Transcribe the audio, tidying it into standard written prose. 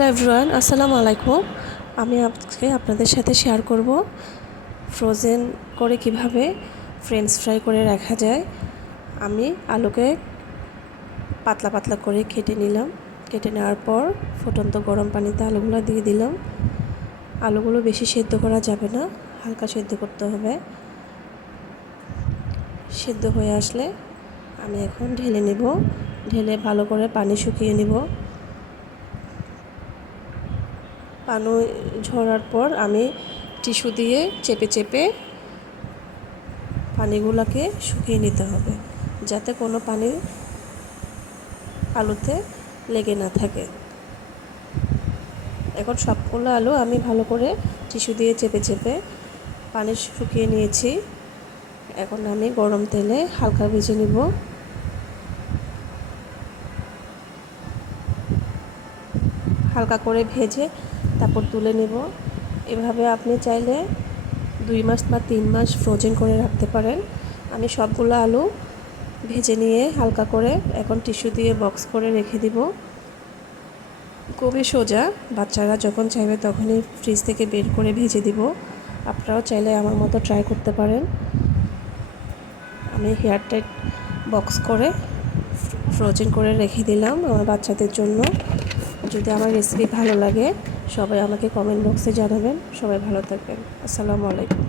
Hello everyone, আসসালামু আলাইকুম। আমি আজকে আপনাদের সাথে শেয়ার করব ফ্রোজেন করে কিভাবে ফ্রেঞ্চ ফ্রাই করে রাখা যায়। আমি আলুকে পাতলা পাতলা করে কেটে নিলাম। কেটে নেওয়ার পর ফুটন্ত গরম পানিতে আলুগুলো দিয়ে দিলাম। আলুগুলো বেশি সেদ্ধ করা যাবে না, হালকা সেদ্ধ করতে হবে। সেদ্ধ হয়ে আসলে আমি এখন ঢেলে নেব। ঢেলে ভালো করে পানি শুকিয়ে নেব। পানি ঝরার পর আমি টিস্যু দিয়ে চেপে চেপে পানিগুলোকে শুকিয়ে নিতে হবে, যাতে কোনো পানি আলুতে লেগে না থাকে। এখন সবগুলো আলু আমি ভালো করে টিস্যু দিয়ে চেপে চেপে পানি শুকিয়ে নিয়েছি। এখন আমি গরম তেলে হালকা ভেজে নিব। হালকা করে ভেজে তারপর তুলে নেব। এভাবে আপনি চাইলে 2 মাস বা 3 মাস ফ্রোজেন করে রাখতে পারেন। আমি সবগুলো আলু ভেজে নিয়ে হালকা করে এখন টিস্যু দিয়ে বক্স করে রেখে দিব। খুবই সোজা, বাচ্চারা যখন চাইবে তখনই ফ্রিজ থেকে বের করে ভেজে দিব। আপনারাও চাইলে আমার মতো ট্রাই করতে পারেন। আমি এয়ারটাইট বক্স করে ফ্রোজেন করে রেখে দিলাম আমার বাচ্চাদের জন্য। যদি আমার রেসিপি ভালো লাগে সবাই আমাকে কমেন্ট বক্সে জানাবেন। সবাই ভালো থাকবেন। আসসালামু আলাইকুম।